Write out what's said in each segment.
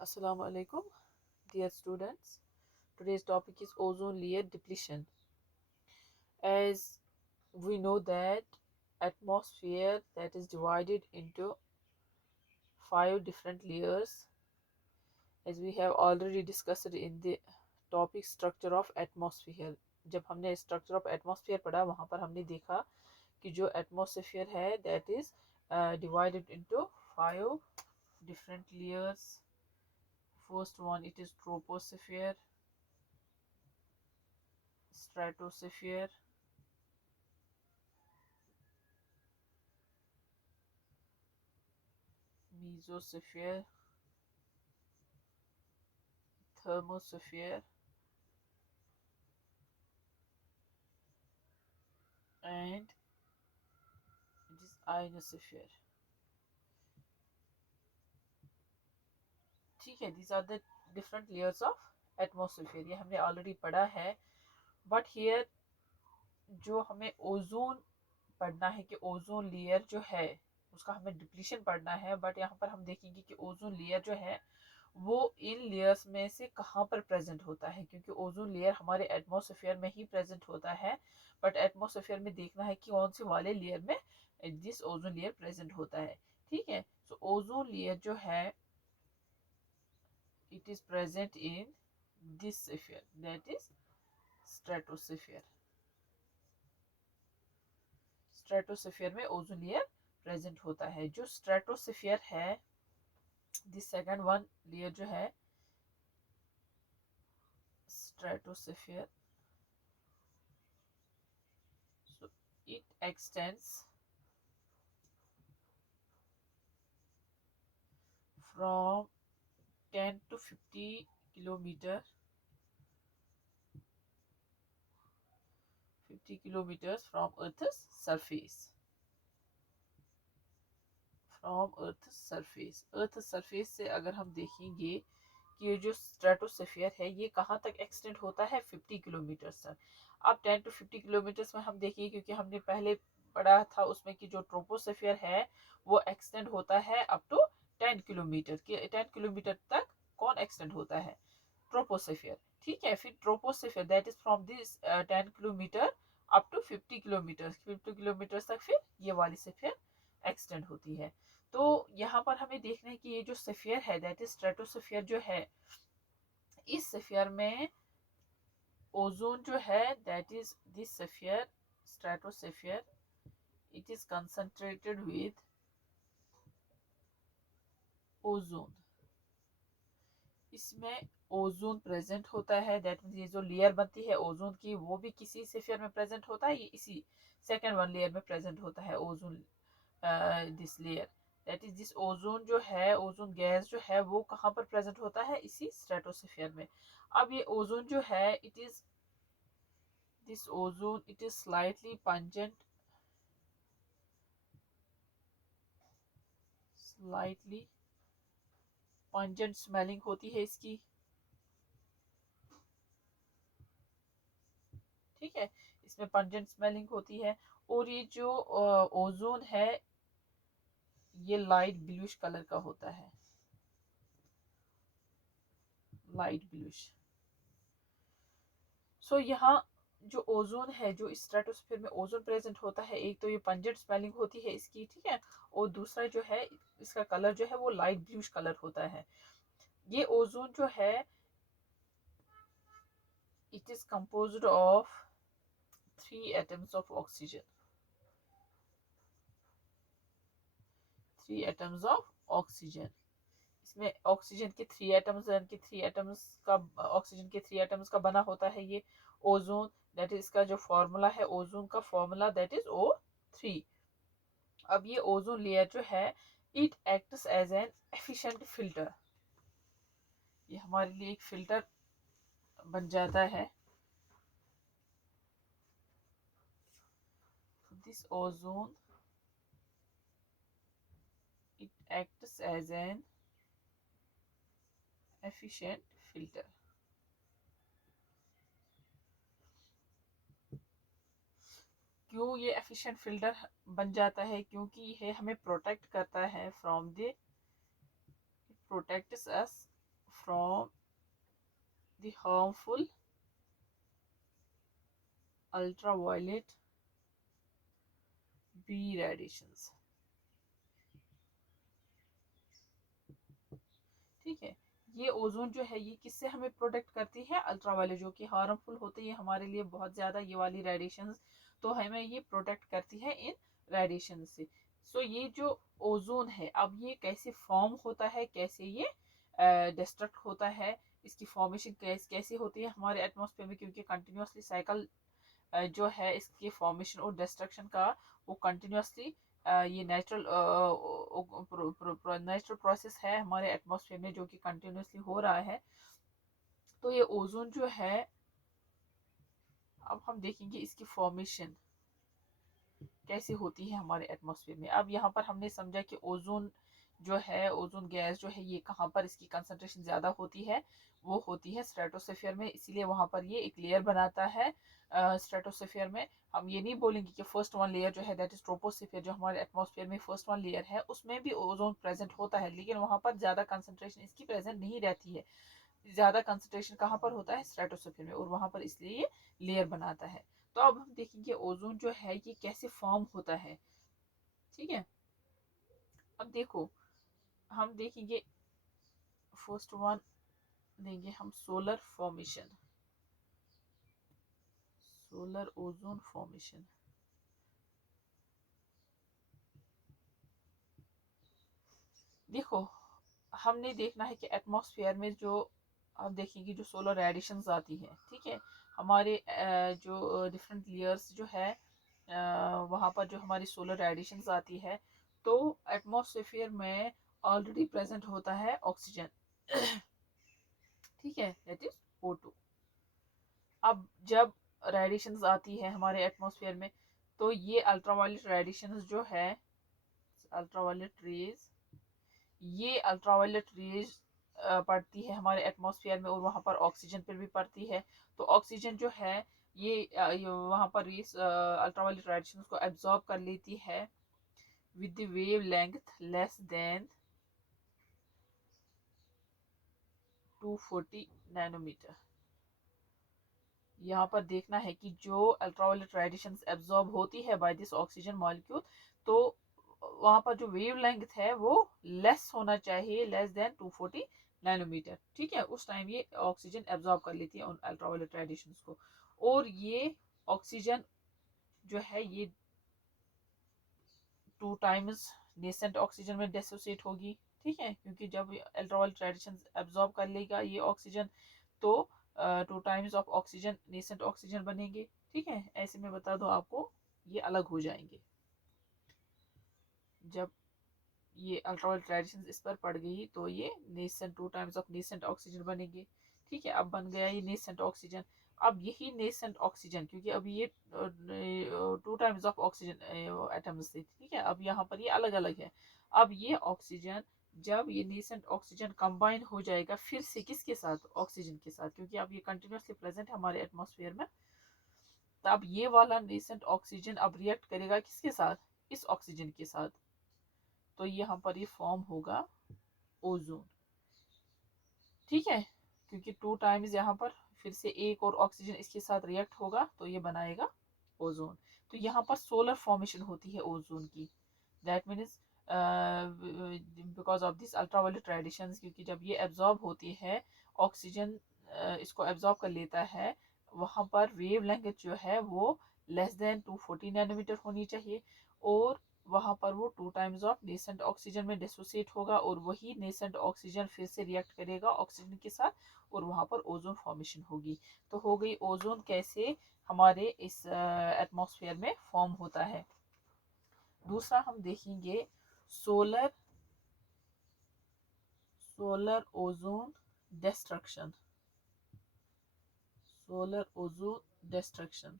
Assalamu alaikum, dear students. Today's topic is ozone layer depletion. As we know that atmosphere that is divided into 5 different layers, as we have already discussed in the topic structure of atmosphere. जब हमने structure of atmosphere पढ़ा वहाँ पर हमने देखा कि जो atmosphere है that is divided into 5 different layers. First one, it is troposphere, stratosphere, mesosphere, thermosphere, and it is ionosphere. ठीक है, these are the different layers of atmosphere. ये हमने ऑलरेडी पढ़ा है. बट हियर जो हमें ओजोन पढ़ना है कि ओजोन लेयर जो है उसका हमें डिप्लीशन पढ़ना है. बट यहाँ पर हम देखेंगे कि ओजोन लेयर जो है वो इन लेयर्स में से कहाँ पर प्रेजेंट होता है, क्योंकि ओजोन लेयर हमारे एटमॉस्फेयर में ही प्रेजेंट होता है. बट एटमॉस्फेयर में देखना है कि कौन से वाले लेयर में दिस ओजोन लेयर प्रेजेंट होता है. ठीक है, सो ओजोन लेयर जो है it is present in this sphere, that is stratosphere. Stratosphere में ओजोन लेयर प्रेजेंट होता है. जो स्ट्रेटोस्फीयर है, द सेकंड वन लेयर जो है stratosphere, so it extends from 10 to 50 kilometer 50 kilometers from Earth's surface. From earth surface. Earth surface से अगर हम देखेंगे कि ये जो स्ट्रेटोस्फीयर है ये कहाँ तक एक्सटेंड होता है, 50 किलोमीटर्स तक. अब 10 to 50 किलोमीटर्स में हम देखिए, क्योंकि हमने पहले पढ़ा था उसमें कि जो ट्रोपोस्फीयर है वो एक्सटेंड होता है अप टू 10 किलोमीटर. 10 किलोमीटर तक कौन एक्सटेंड होता है, ट्रोपोस्फीयर. ठीक है, फिर troposphere that is from this 10 kilometre up to 50 kilometre. 50 kilometre तक फिर ये वाली स्फीयर एक्सटेंड होती है. तो यहाँ पर हमें देखना है कि ये जो स्फीयर है दैट इज स्ट्रेटोस्फीयर जो है, इस स्फीयर में ओजोन जो है that is this sphere stratosphere, it is concentrated with ozone. इसमें ओजोन प्रेजेंट होता है. दैट मीन्स ये जो लेयर बनती है ओजोन की वो भी किसी स्फीयर में प्रेजेंट होता है. ये इसी सेकेंड वन लेयर में प्रेजेंट होता है ozone, this layer. That is this ozone जो है, ओजोन गैस जो है वो कहाँ पर प्रेजेंट होता है, इसी स्ट्रेटोस्फीयर में. अब ये ओजोन जो है it is this ozone it is slightly pungent, slightly pungent smelling होती है इसकी. ठीक है, इसमें पंजेंट स्मेलिंग होती है. और ये जो ओजोन है ये लाइट ब्लूइश कलर का होता है, लाइट ब्लूइश. सो यहाँ जो ओजोन है, जो स्ट्रेटोस्फीयर में ओजोन प्रेजेंट होता है, एक तो ये पंजेंट स्मेलिंग होती है इसकी. ठीक है, और दूसरा जो है इसका कलर जो है वो लाइट ब्लूइश कलर होता है. ये ओजोन जो है it is composed of 3 atoms of oxygen. 3 atoms of oxygen. इसमें ऑक्सीजन के 3 एटम्स, यानी कि 3 एटम्स का, ऑक्सीजन के 3 एटम्स का बना होता है ये ओजोन. दैट इज इसका जो फॉर्मूला है ओजोन का फॉर्मूला दैट इज O3. अब ये ओजोन लेयर जो है it acts as an efficient filter. ये हमारे लिए एक फिल्टर बन जाता है. This ozone it acts as an efficient filter. क्यों ये एफिशिएंट फिल्टर बन जाता है, क्योंकि ये हमें प्रोटेक्ट करता है from the, protects us from the harmful ultraviolet B radiations। ठीक है, ये ओजोन जो है ये किससे हमें प्रोटेक्ट करती है, अल्ट्रावायलेट जो कि हार्मफुल होते हैं हमारे लिए बहुत ज़्यादा ये वाली रेडिएशंस, तो हमें ये प्रोटेक्ट करती है इन रेडिएशन से। सो ये जो ओजोन है अब ये कैसे फॉर्म होता है, कैसे ये डिस्ट्रक्ट होता है, इसकी फॉर्मेशन कैसे होती है हमारे एटमॉस्फेयर में, क्योंकि कंटिन्यूसली साइकिल जो है इसके फॉर्मेशन और डिस्ट्रक्शन का वो कंटिन्यूसली ये नेचुरल नेचुरल प्रोसेस है हमारे एटमॉस्फेयर में जो कि कंटिन्यूसली हो रहा है। तो ये ओजोन जो है अब हम देखेंगे इसकी फॉर्मेशन कैसे होती है हमारे एटमॉस्फेयर में। अब यहाँ पर हमने समझा कि ओजोन जो है, ओजोन गैस जो है ये कहाँ पर इसकी कंसंट्रेशन ज़्यादा होती है, वो होती है स्ट्रेटोस्फेयर में, इसीलिए वहाँ पर ये एक लेयर बनाता है स्ट्रेटोस्फेयर में। हम ये नहीं बोलेंगे कि फर्स्ट वन लेयर जो है दैट इज ट्रोपोस्फेयर, जो हमारे एटमॉस्फेयर में फर्स्ट वन लेयर है उसमें भी ओजोन प्रेजेंट होता है, लेकिन वहाँ पर ज़्यादा कंसंट्रेशन इसकी प्रेजेंट नहीं रहती है। ज़्यादा कंसंट्रेशन कहाँ पर होता है, स्ट्रेटोस्फेयर में, और वहाँ पर इसलिए ये लेयर बनाता है। तो अब हम देखेंगे ओजोन जो है ये कैसे फॉर्म होता है। ठीक है, अब देखो हम देखेंगे फर्स्ट वन देंगे हम solar formation, solar ozone formation. देखो हमने देखना है कि एटमॉस्फेयर में जो आप देखेंगे जो सोलर रेडिएशंस आती है, ठीक है, हमारे जो डिफरेंट लेयर्स जो है वहाँ पर जो हमारी सोलर रेडिएशंस आती है, तो एटमॉस्फेयर में ऑलरेडी प्रेजेंट होता है ऑक्सीजन। ठीक है, दैट इज O2। अब जब रेडिएशंस आती है हमारे एटमॉस्फेयर में, तो ये अल्ट्रावायलेट रेडिएशंस जो है, अल्ट्रावायलेट रेज, ये अल्ट्रावायलेट रेज पड़ती है हमारे एटमॉस्फेयर में और वहाँ पर ऑक्सीजन पर भी पड़ती है। तो ऑक्सीजन जो है ये वहाँ पर रेस अल्ट्रावायलेट रेडिएशंस को एब्जॉर्ब कर लेती है with the wavelength less than 240 nanometre. यहाँ पर देखना है कि जो अल्ट्रावायलेट रेडिएशन एब्जॉर्ब होती है बाय दिस ऑक्सीजन मॉलिक्यूल, तो वहाँ पर जो वेव लेंथ है वो लेस होना चाहिए, लेस देन 240 नैनोमीटर। ठीक है, उस टाइम ये ऑक्सीजन एब्जॉर्ब कर लेती है उन अल्ट्रावायलेट रेडिएशन को, और ये ऑक्सीजन जो है ये 2 टाइम्स नेसेंट ऑक्सीजन में डिसोसिएट होगी। ठीक है, क्योंकि जब अल्ट्रावायलेट रेडिएशन एब्जॉर्ब कर लेगा ये ऑक्सीजन, तो 2 times of oxygen nascent oxygen बनेंगे। ठीक है, ऐसे में बता दो आपको ये अलग हो जाएंगे जब ये अल्ट्रावायलेट रेडिएशन इस पर पड़ गई, तो ये nascent 2 times of nascent oxygen बनेंगे। ठीक है, अब बन गया ये नेसेंट ऑक्सीजन। अब यही नेसेंट ऑक्सीजन, क्योंकि अभी ये 2 टाइम्स ऑफ ऑक्सीजन एटम्स थे, ठीक है, अब यहाँ पर ये अलग अलग है। अब ये ऑक्सीजन जब ये नेसेंट ऑक्सीजन कंबाइन हो जाएगा फिर से किसके साथ, ऑक्सीजन के साथ, क्योंकि अब ये कंटिन्यूसली प्रेजेंट है हमारे एटमॉस्फेयर में, तो अब ये वाला नेसेंट ऑक्सीजन अब रिएक्ट करेगा किसके साथ, इस ऑक्सीजन के साथ, तो यहाँ पर ये फॉर्म होगा ओजोन। ठीक है, क्योंकि 2 टाइम्स यहाँ पर फिर से एक और ऑक्सीजन इसके साथ रिएक्ट होगा तो ये बनाएगा ओजोन। तो यहाँ पर सोलर फॉर्मेशन होती है ओजोन की, that means because of this ultraviolet radiations, क्योंकि जब ये एब्जॉर्ब होती है ऑक्सीजन इसको एब्जॉर्ब कर लेता है, वहाँ पर वेव लेंथ जो है वो लेस देन 240 नैनोमीटर होनी चाहिए, और वहाँ पर वो 2 टाइम्स ऑफ नेसेंट ऑक्सीजन में डिसोसिएट होगा, और वही नेसेंट ऑक्सीजन फिर से रिएक्ट करेगा ऑक्सीजन के साथ और वहाँ पर ओजोन फॉर्मेशन होगी। तो हो गई ओजोन कैसे हमारे इस एटमॉस्फेयर में फॉर्म होता है। दूसरा हम देखेंगे solar solar ozone destruction, solar ozone destruction.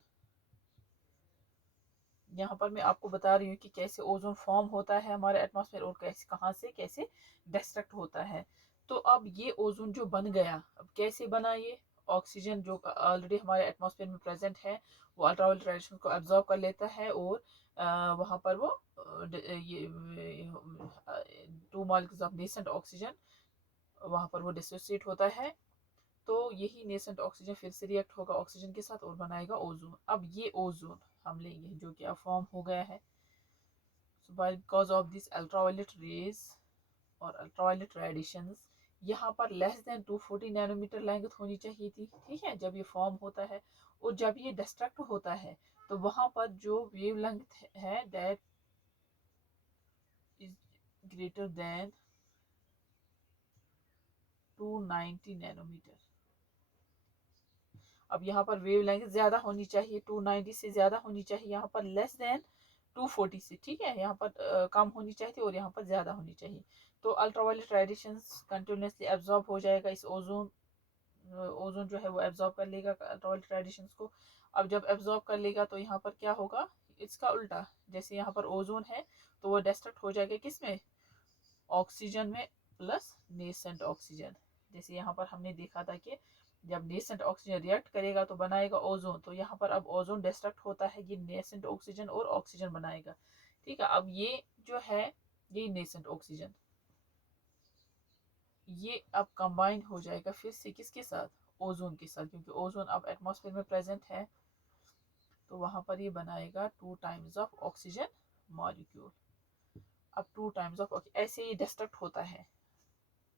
यहाँ पर मैं आपको बता रही हूँ कि कैसे ओजोन फॉर्म होता है हमारे एटमॉस्फेयर और कैसे कहाँ से कैसे डिस्ट्रक्ट होता है। तो अब ये ओजोन जो बन गया, अब कैसे बना ये, ऑक्सीजन जो ऑलरेडी हमारे एटमॉस्फेयर में प्रेजेंट है वो अल्ट्रावायलेट रेडिएशन को एब्जॉर्ब कर लेता है, और वहाँ पर वो ये 2 मॉलिक्यूल्स ऑफ नेसेंट ऑक्सीजन वहाँ पर वो डिसोसिएट होता है, तो यही नेसेंट ऑक्सीजन फिर से रिएक्ट होगा ऑक्सीजन के साथ और बनाएगा ओजोन। अब ये ओजोन हम लेंगे जो कि अब फॉर्म हो गया है। So by because of this ultraviolet rays और अल्ट्रावायलेट रेडिएशंस, यहाँ पर लेस देन 240 नैनोमीटर लेंथ होनी चाहिए थी, ठीक है, जब ये फॉर्म होता है। और जब ये डिस्ट्रक्ट होता है तो वहाँ पर जो वेव लेंथ है that is greater than 290 nanometre. अब यहाँ पर वेव लेंथ ज्यादा होनी चाहिए, 290 से ज्यादा होनी चाहिए, यहाँ पर लेस देन 240 से, ठीक है, यहाँ पर कम होनी चाहिए और यहाँ पर ज्यादा होनी चाहिए। तो अल्ट्रावायलेट रेडिएशन कंटिन्यूसली एब्जॉर्ब हो जाएगा, इस ओजोन ओजोन जो है वो एब्जॉर्ब कर लेगा अल्ट्रावायलेट रेडिएशन को। अब जब एब्जॉर्ब कर लेगा तो यहाँ पर क्या होगा, इसका उल्टा, जैसे यहाँ पर ओजोन है तो वो डिस्ट्रक्ट हो जाएगा किसमें, ऑक्सीजन में प्लस नेसेंट ऑक्सीजन। जैसे यहाँ पर हमने देखा था कि जब नेसेंट ऑक्सीजन रिएक्ट करेगा तो बनाएगा ओजोन, तो यहाँ पर अब ओजोन डिस्ट्रक्ट होता है, ये नेसेंट ऑक्सीजन और ऑक्सीजन बनाएगा, ठीक है। अब ये जो है ये नेसेंट ऑक्सीजन, ये अब कंबाइन हो जाएगा फिर से किसके साथ, ओजोन के साथ, क्योंकि ओजोन अब एटमॉस्फेयर में प्रेजेंट है, तो वहां पर ये बनाएगा 2 टाइम्स ऑफ ऑक्सीजन मॉलिक्यूल। अब 2 टाइम्स ऑफ ऐसे ये डिस्ट्रक्ट होता है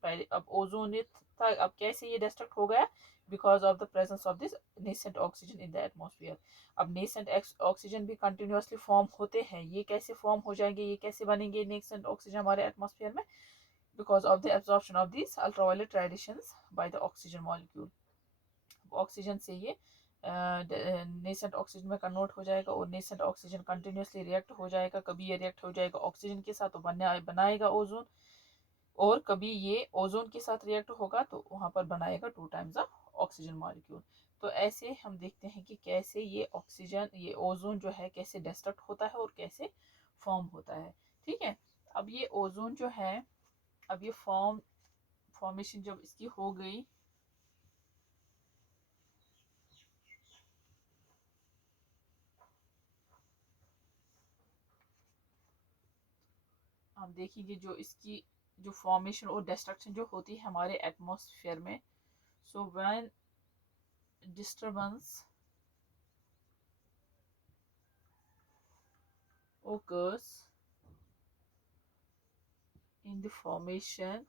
पहले, अब ओजोन था, अब कैसे ये डिस्ट्रक्ट हो गया, because of the presence of this nascent oxygen in the atmosphere. अब नेसेंट ऑक्सीजन भी कंटिन्यूसली फॉर्म होते हैं, ये कैसे फॉर्म हो जाएंगे, ये कैसे बनेंगे नेसेंट ऑक्सीजन हमारे एटमॉस्फेयर में, because of the absorption of these ultraviolet radiations by the oxygen molecule। Oxygen से ये नेसेंट ऑक्सीजन में कन्वर्ट हो जाएगा और नेसेंट ऑक्सीजन कंटिन्यूसली रिएक्ट हो जाएगा, कभी ये रिएक्ट हो जाएगा ऑक्सीजन के साथ तो बनाएगा ओजोन, और कभी ये ओजोन के साथ रिएक्ट होगा तो वहां पर बनाएगा 2 टाइम्स ऑफ ऑक्सीजन मॉलिक्यूल। तो ऐसे हम देखते हैं कि कैसे ये ऑक्सीजन ये ओजोन जो है कैसे डिस्ट्रक्ट होता है और कैसे फॉर्म होता है, ठीक है। अब ये ओजोन जो है, अब ये फॉर्मेशन जब इसकी हो गई, हम देखेंगे जो इसकी जो फॉर्मेशन और डिस्ट्रक्शन जो होती है हमारे एटमॉस्फेयर में। So when disturbance occurs in the formation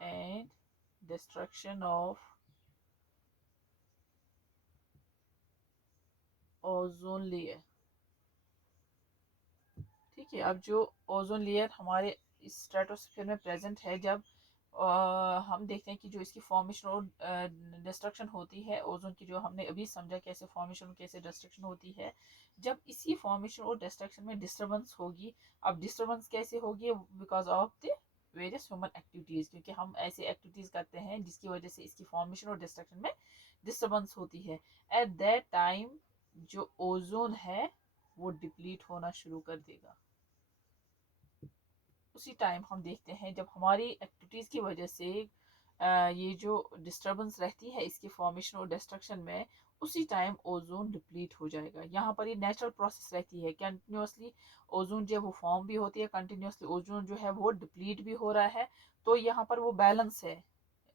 and destruction of ozone layer, ठीक है। अब जो ओजोन लेयर हमारे स्ट्रेटोस्फीयर में प्रेजेंट है, जब हम देखते हैं कि जो इसकी फॉर्मेशन और डिस्ट्रक्शन होती है ओजोन की, जो हमने अभी समझा कैसे फॉर्मेशन कैसे डिस्ट्रक्शन होती है, जब इसी फॉर्मेशन और डिस्ट्रक्शन में डिस्टर्बेंस होगी। अब डिस्टर्बेंस कैसे होगी, because of the various human activities, क्योंकि हम ऐसे एक्टिविटीज करते हैं जिसकी वजह से इसकी फॉर्मेशन और डिस्ट्रक्शन में डिस्टर्बेंस होती है। एट दैट टाइम जो ओजोन है वो डिप्लीट होना शुरू कर देगा। उसी टाइम हम देखते हैं जब हमारी एक्टिविटीज़ की वजह से ये जो डिस्टर्बेंस रहती है इसके फॉर्मेशन और डिस्ट्रक्शन में, उसी टाइम ओजोन डिप्लीट हो जाएगा। यहाँ पर ये नेचुरल प्रोसेस रहती है, कंटिन्यूसली ओजोन जो है वो फॉर्म भी होती है, कंटिन्यूसली ओजोन जो है वो डिप्लीट भी हो रहा है। तो यहाँ पर वो बैलेंस है,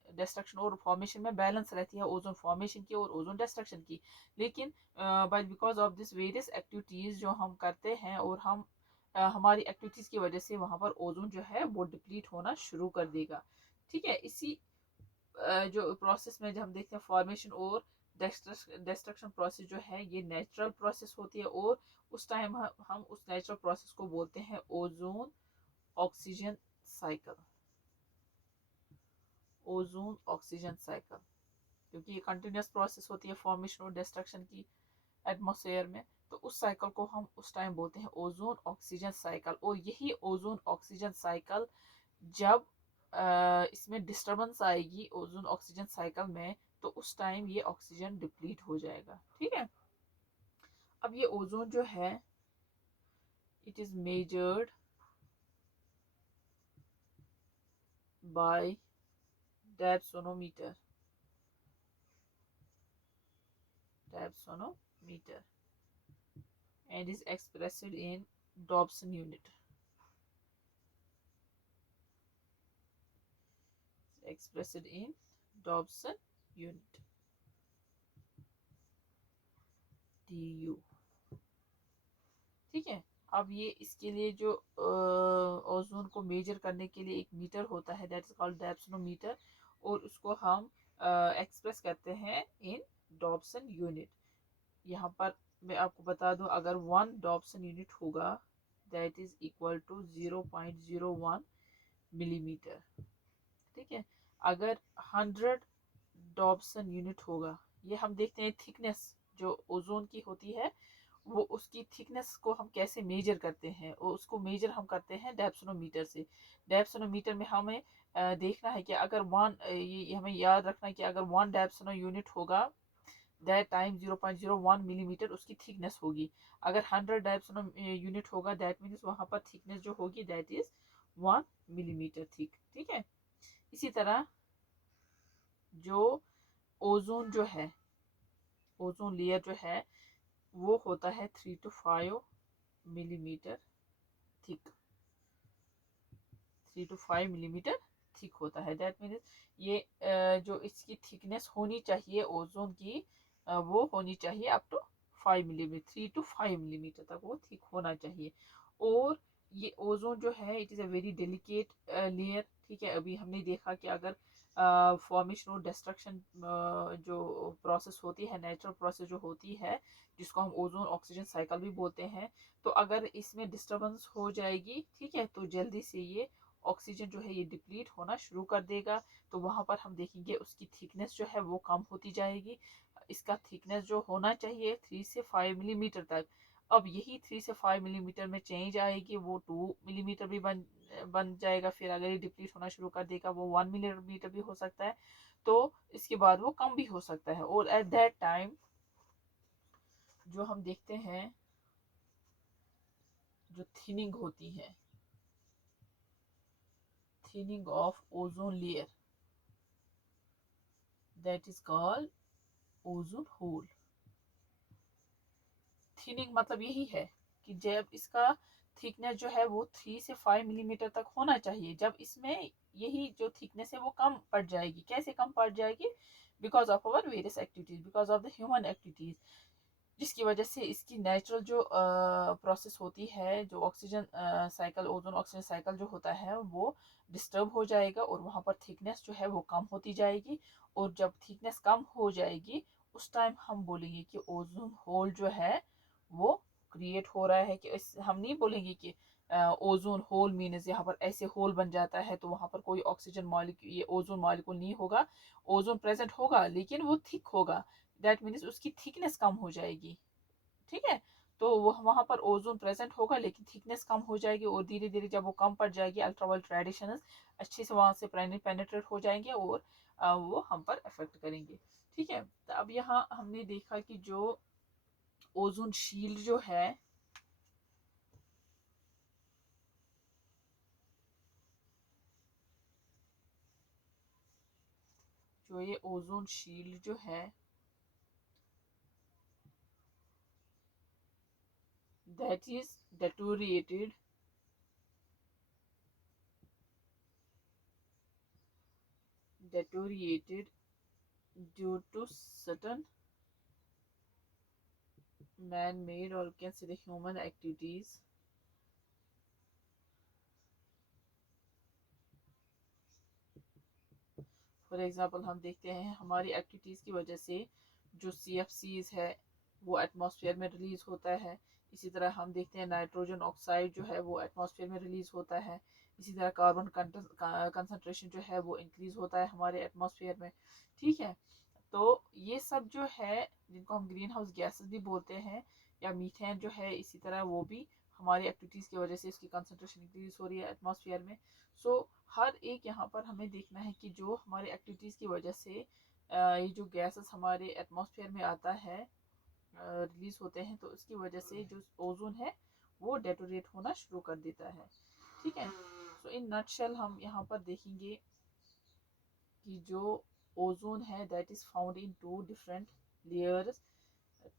डिस्ट्रक्शन और फॉर्मेशन में बैलेंस रहती है ओजोन फॉर्मेशन की और ओजोन डिस्ट्रक्शन की। लेकिन but because of this various activities जो हम करते हैं और हम हमारी एक्टिविटीज़ की वजह से वहाँ पर ओजोन जो है वो डिप्लीट होना शुरू कर देगा, ठीक है। इसी जो प्रोसेस में जब हम देखते हैं फॉर्मेशन और डिस्ट्रक्शन प्रोसेस जो है ये नेचुरल प्रोसेस होती है, और उस टाइम हम उस नेचुरल प्रोसेस को बोलते हैं ozone oxygen cycle, ozone oxygen cycle, क्योंकि ये कंटिन्यूस प्रोसेस होती है फॉर्मेशन और डिस्ट्रक्शन की एटमॉस्फेयर में। तो उस साइकिल को हम उस टाइम बोलते हैं ओजोन ऑक्सीजन साइकिल। और यही ओजोन ऑक्सीजन साइकिल जब इसमें डिस्टर्बेंस आएगी ओजोन ऑक्सीजन साइकिल में, तो उस टाइम ये ऑक्सीजन डिप्लीट हो जाएगा, ठीक है। अब ये ओजोन जो है it is measured by dobsonometer, dobsonometer and is expressed in Dobson unit। expressed in Dobson unit du। ठीक है। अब ये इसके लिए जो ओजोन को मेजर करने के लिए एक मीटर होता है, दैट इज कॉल्ड डैप्सोनोमीटर, और उसको हम एक्सप्रेस करते हैं इन डॉब्सन यूनिट। यहाँ पर मैं आपको बता दूं, अगर 1 डॉब्सन यूनिट होगा that is equal to 0.01 millimetre. ठीक है। अगर 100 डॉब्सन यूनिट होगा, ये हम देखते हैं थिकनेस जो ओजोन की होती है, वो उसकी थिकनेस को हम कैसे मेजर करते हैं, और उसको मेजर हम करते हैं डेप्सोनोमीटर से। डेप्सोनोमीटर में हमें देखना है कि अगर ये हमें याद रखना है कि अगर 1 डेप्सोनो यूनिट होगा दैट टाइम 0.01 मिलीमीटर उसकी थिकनेस होगी। अगर 100 डेप्सोनो यूनिट होगा दैट मीन्स वहाँ पर थिकनेस जो होगी दैट इज 1 मिलीमीटर थिक। ठीक है। इसी तरह जो ओजोन जो है, ओजोन लेयर जो है वो होता है 3 to 5 millimetre thick. 3 to 5 millimetre thick होता है। दैट मीन्स ये जो इसकी थिकनेस होनी चाहिए ओजोन की, वो होनी चाहिए up to 5 millimetre, 3 to 5 millimetre तक वो थिक होना चाहिए। और ये ओजोन जो है it is a very delicate layer. ठीक है। अभी हमने देखा कि अगर फॉर्मेशन और डिस्ट्रक्शन जो प्रोसेस होती है, नेचुरल प्रोसेस जो होती है, जिसको हम ओजोन ऑक्सीजन साइकिल भी बोलते हैं, तो अगर इसमें डिस्टर्बेंस हो जाएगी, ठीक है, तो जल्दी से ये ऑक्सीजन जो है ये डिप्लीट होना शुरू कर देगा। तो वहां पर हम देखेंगे उसकी थिकनेस जो है वो कम होती जाएगी। इसका थिकनेस जो होना चाहिए 3 से 5 मिलीमीटर तक, अब यही 3 से 5 मिलीमीटर में चेंज आएगी, वो 2 मिलीमीटर भी बन जाएगा। फिर अगर ये डिप्लीट होना शुरू कर देगा वो 1 मिलीमीटर भी हो सकता है। तो इसके बाद वो कम भी हो सकता है। और एट दैट टाइम जो हम देखते हैं जो थिनिंग होती है, thinning of ozone layer, that is called ozone hole. Thinning मतलब यही है कि जब इसका थिकनेस जो है वो 3 से 5 मिलीमीटर तक होना चाहिए, जब इसमें यही जो थिकनेस है वो कम पड़ जाएगी। कैसे कम पड़ जाएगी? Because of our various activities, because of the human activities, जिसकी वजह से इसकी नेचुरल जो प्रोसेस होती है, जो oxygen cycle, ozone oxygen cycle जो होता है वो डिस्टर्ब हो जाएगा, और वहाँ पर थिकनेस जो है वो कम होती जाएगी। और जब थिकनेस कम हो जाएगी उस टाइम हम बोलेंगे कि ओजोन होल जो है वो क्रिएट हो रहा है। कि हम नहीं बोलेंगे कि ओजोन होल मीन्स यहाँ पर ऐसे होल बन जाता है तो वहाँ पर कोई ऑक्सीजन मॉलिक्यूल, ये ओजोन मॉलिक्यूल नहीं होगा। ओजोन प्रेजेंट होगा लेकिन वो थिक होगा, दैट मीन्स उसकी थिकनेस कम हो जाएगी। ठीक है। तो वो वहां पर ओजोन प्रेजेंट होगा लेकिन थिकनेस कम हो जाएगी, और धीरे धीरे जब वो कम पड़ जाएगी अल्ट्रावायलेट रेडिएशन अच्छे से वहां से पेनेट्रेट हो जाएंगे, और वो हम पर इफेक्ट करेंगे। ठीक है। तो अब यहाँ हमने देखा कि जो ओजोन शील्ड जो है, जो ये ओजोन शील्ड जो है that is deteriorated deteriorated due to certain man-made, or you can say the human activities, for example हम देखते हैं हमारी एक्टिविटीज़ की वजह से जो CFCs है वो एटमॉस्फेयर में रिलीज होता है। इसी तरह हम देखते हैं नाइट्रोजन ऑक्साइड जो है वो एटमॉस्फेयर में रिलीज होता है। इसी तरह कार्बन कंसंट्रेशन जो है वो इंक्रीज होता है हमारे एटमॉस्फेयर में। ठीक है। तो ये सब जो है जिनको हम ग्रीन हाउस गैसेस भी बोलते हैं, या मीथेन जो है, इसी तरह वो भी हमारी एक्टिविटीज़ की वजह से इसकी कंसंट्रेशन इंक्रीज हो रही है एटमॉस्फेयर में। सो हर एक यहाँ पर हमें देखना है कि जो हमारी एक्टिविटीज़ की वजह से ये जो गैसेस हमारे एटमॉस्फेयर में आता है, रिलीज होते हैं, तो उसकी वजह से जो ओजोन है वो डेटोरेट होना शुरू कर देता है। ठीक है। सो इन नटशेल हम यहाँ पर देखेंगे कि जो ओजोन है that is found in 2 different layers,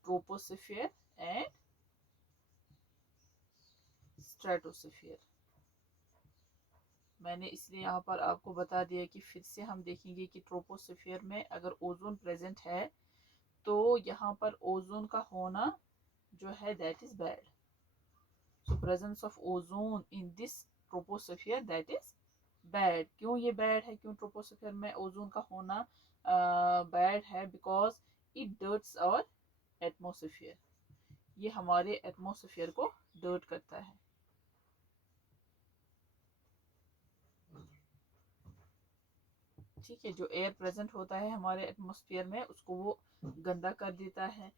troposphere and stratosphere. मैंने इसलिए यहाँ पर आपको बता दिया कि फिर से हम देखेंगे कि ट्रोपोस्फीयर में अगर ओजोन प्रेजेंट है तो यहाँ पर ओजोन का होना जो है that is bad. So presence of ozone in this troposphere that is bad. क्यों ये बैड है, क्यों ट्रोपोस्फीयर में ओजोन का होना बैड है? Because it dirts our atmosphere. ये हमारे एटमोसफियर को डर्ट करता है. ठीक है, जो एयर प्रेजेंट होता है हमारे एटमॉस्फेयर में उसको वो गंदा कर देता है.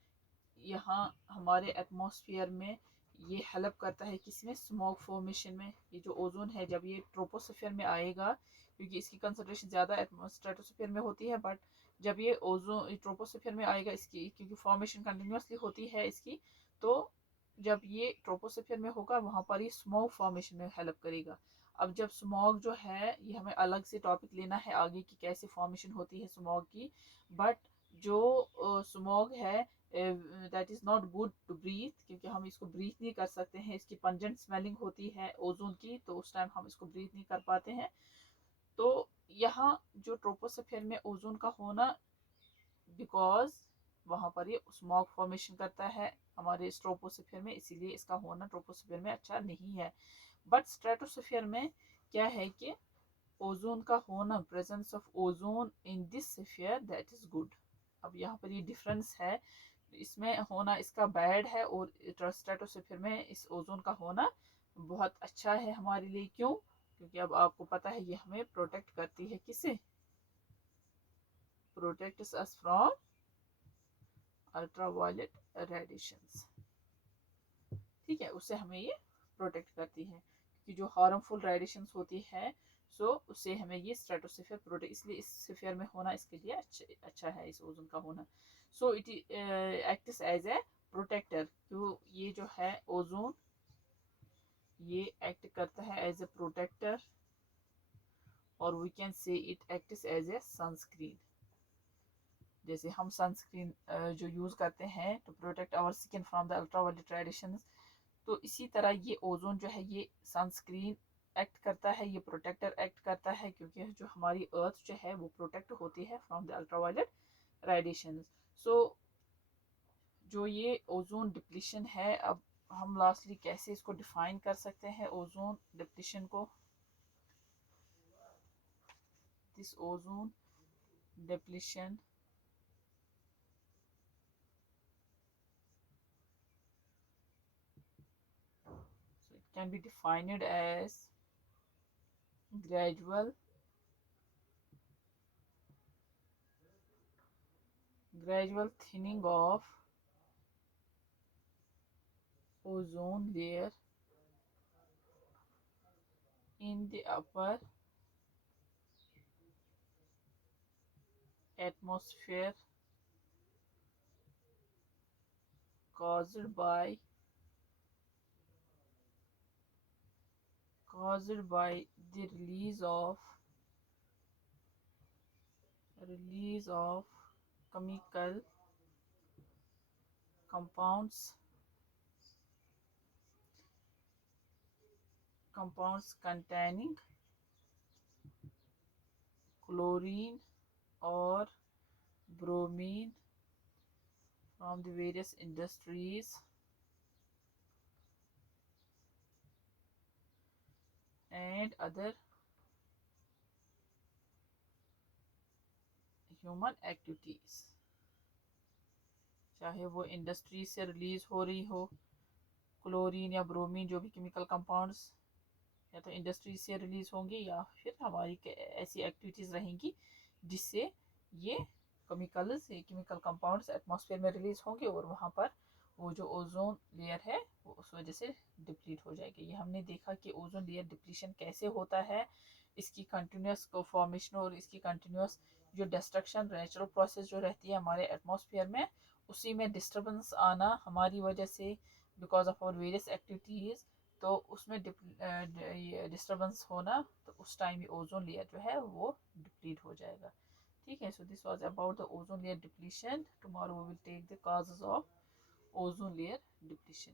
यहाँ हमारे एटमॉस्फेयर में ये हेल्प करता है किसमें? स्मोक फॉर्मेशन में. ये जो ओजोन है जब ये ट्रोपोस्फेयर में आएगा, क्योंकि इसकी कंसंट्रेशन ज़्यादा स्ट्रेटोस्फेयर में होती है, बट जब ये ओजोन ट्रोपोस्फेयर में आएगा, इसकी क्योंकि फॉर्मेशन कंटिन्यूसली होती है इसकी, तो जब ये ट्रोपोस्फेयर में होगा वहाँ पर ये स्मोक फॉर्मेशन में हेल्प करेगा. अब जब स्मॉग जो है, ये हमें अलग से टॉपिक लेना है आगे की कैसे फॉर्मेशन होती है स्मॉग की. बट जो स्मॉग है that is not good to breathe, क्योंकि हम इसको ब्रीथ नहीं कर सकते हैं. इसकी पंजेंट स्मेलिंग होती है ओजोन की, तो उस टाइम हम इसको ब्रीथ नहीं कर पाते हैं. तो यहाँ जो ट्रोपोस्फेयर में ओजोन का होना, बिकॉज वहाँ पर ये स्मॉग फॉर्मेशन करता है हमारे ट्रोपोस्फेयर में, इसीलिए इसका होना ट्रोपोस्फेयर में अच्छा नहीं है. बट स्ट्रेटोस्फेयर में क्या है कि ओजोन का होना, presence of ozone in this sphere that is good. अब यहाँ पर ये डिफरेंस है, इसमें होना इसका बैड है और स्ट्रेटोस्फेयर में इस ओजोन का होना बहुत अच्छा है हमारे लिए. क्यों? क्योंकि अब आपको पता है ये हमें प्रोटेक्ट करती है. किसे? Protects us from ultraviolet radiations. ठीक है, उससे हमें ये प्रोटेक्ट करती है, क्योंकि जो हार्मफुल रेडिएशंस होती है सो उससे हमें ये स्ट्रेटोस्फीयर प्रोटेक्ट, इसलिए इस स्फीयर में होना इसके लिए अच्छा है इस ओजोन का होना. So it acts as a protector. क्यों? ये जो है ओजोन ये एक्ट करता है एज ए प्रोटेक्टर, और we can say it acts as a sunscreen. जैसे हम सनस्क्रीन जो यूज़ करते हैं to protect our skin from the ultraviolet radiations, तो इसी तरह ये ओजोन जो है ये सनस्क्रीन एक्ट करता है, ये प्रोटेक्टर एक्ट करता है, क्योंकि जो हमारी अर्थ जो है वो प्रोटेक्ट होती है फ्रॉम द अल्ट्रावायलेट रेडिएशंस. सो जो ये ओजोन डिप्लीशन है, अब हम लास्टली कैसे इसको डिफाइन कर सकते हैं ओजोन डिप्लीशन को? This ozone depletion can be defined as gradual thinning of ozone layer in the upper atmosphere caused by the release of chemical compounds containing chlorine or bromine from the various industries and other human activities. चाहे वो industry से release हो रही हो chlorine या bromine, जो भी chemical compounds या तो इंडस्ट्री से रिलीज़ होंगे या फिर हमारी ऐसी एक्टिविटीज़ रहेंगी जिससे ये केमिकल कंपाउंड्स एटमॉस्फेयर में रिलीज़ होंगे और वहाँ पर वो जो ओजोन लेयर है वो उस वजह से डिप्लीट हो जाएगी. ये हमने देखा कि ओजोन लेयर डिप्लीशन कैसे होता है, इसकी कंटिन्यूस फॉर्मेशन और इसकी कंटिन्यूस जो डिस्ट्रक्शन नेचुरल प्रोसेस जो रहती है हमारे एटमॉस्फेयर में, उसी में डिस्टर्बेंस आना हमारी वजह से because of our various activities, तो उसमें डिस्टर्बेंस होना, तो उस टाइम ये ओजोन लेयर जो है वो डिप्लीट हो जाएगा. ठीक है, so this was about the ozone layer depletion. Tomorrow we will take the causes of ozone layer depletion.